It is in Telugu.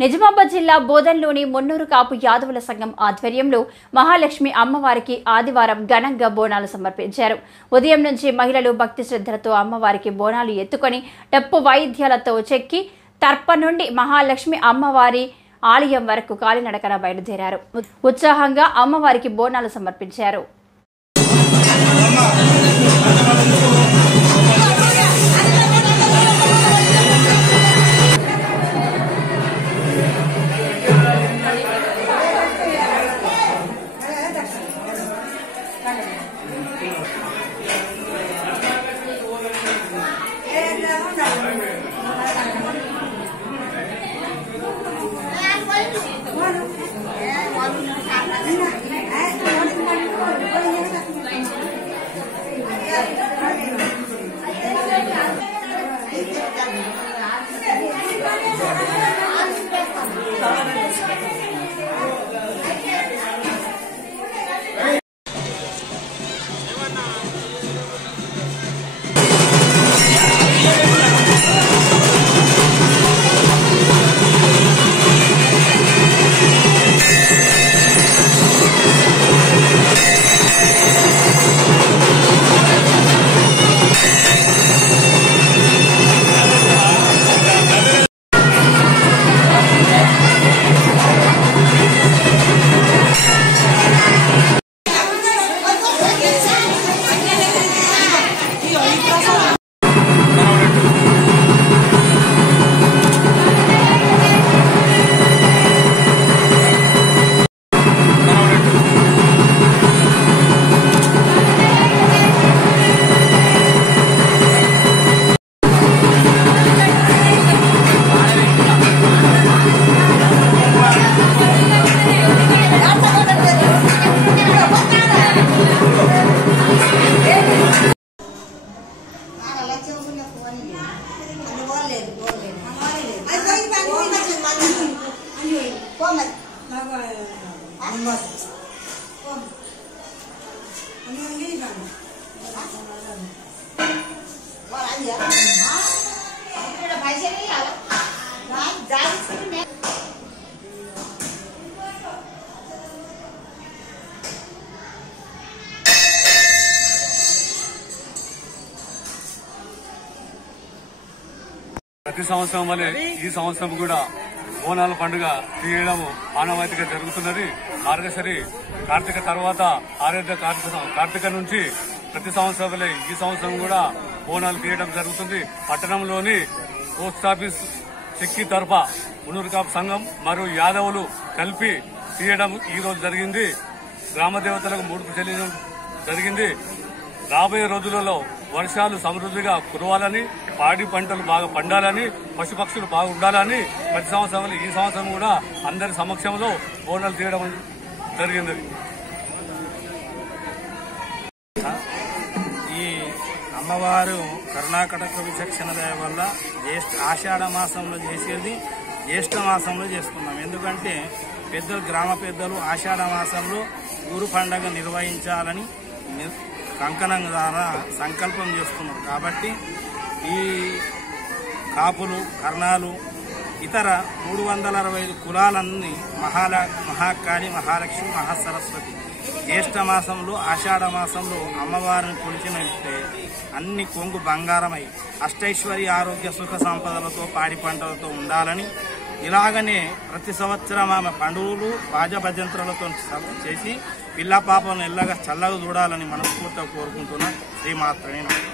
నిజామాబాద్ జిల్లా బోధన్లోని మున్నూరు కాపు యాదవుల సంఘం ఆధ్వర్యంలో మహాలక్ష్మి అమ్మవారికి ఆదివారం ఘనంగా బోనాలు సమర్పించారు. ఉదయం నుంచి మహిళలు భక్తి శ్రద్ధలతో అమ్మవారికి బోనాలు ఎత్తుకొని డప్పు వాయిద్యాలతో చెక్కి తర్ప నుండి మహాలక్ష్మి అమ్మవారి ఆలయం వరకు కాలినడకన బయలుదేరారు. ఉత్సాహంగా అమ్మవారికి బోనాలు సమర్పించారు. ప్రతి సంవత్సరం వలె ఈ సంవత్సరం కూడా బోనాల పండుగ తీయడం ఆనవాయితీగా జరుగుతున్నది. మార్గశిరి కార్తీక తర్వాత ఆరాధ్య కార్తీక నుంచి ప్రతి సంవత్సరం వలె ఈ సంవత్సరం కూడా బోనాలు తీయడం జరుగుతుంది. పట్టణంలోని పోస్టాఫీస్ చెక్కి తరఫ మున్నూరు కాపు సంఘం మరియు యాదవులు కలిపి తీయడం ఈ రోజు జరిగింది. గ్రామ దేవతలకు ముడుపు చెల్లించడం జరిగింది. రాబోయే రోజులలో వర్షాలు సమృద్ధిగా కురవాలని, పాడి పంటలు బాగా పండాలని, పశుపక్షులు బాగా ఉండాలని ప్రతి సంవత్సరం ఈ సంవత్సరం కూడా అందరి సమక్షంలో బోనాలు తీయడం జరిగింది. ఈ అమ్మవారు కరుణాకటక విచక్షణ దయ వల్ల ఆషాఢ మాసంలో చేసేది జ్యేష్ఠ మాసంలో చేసుకున్నాం. ఎందుకంటే పెద్దలు, గ్రామ పెద్దలు ఆషాఢ మాసంలో ఊరు పండగ నిర్వహించాలని కంకణం ద్వారా సంకల్పం చేసుకున్నారు. కాబట్టి ఈ కాపులు, కర్ణాలు, ఇతర 365 కులాలన్నీ మహాకాళి, మహాలక్ష్మి, మహాసరస్వతి జ్యేష్ఠ మాసంలో ఆషాఢ మాసంలో అమ్మవారిని కొలిచినట్టే అన్ని కొంగు బంగారమై అష్టైశ్వర్య ఆరోగ్య సుఖ సంపదలతో పాడి పంటలతో ఉండాలని, ఇలాగనే ప్రతి సంవత్సరం ఆమె పండుగలు బాజభజంత్రులతో చేసి పిల్ల పాపను ఎల్లగా చల్లగా చూడాలని మనస్ఫూర్తిగా కోరుకుంటున్నాం. శ్రీమాత్రమే నమః.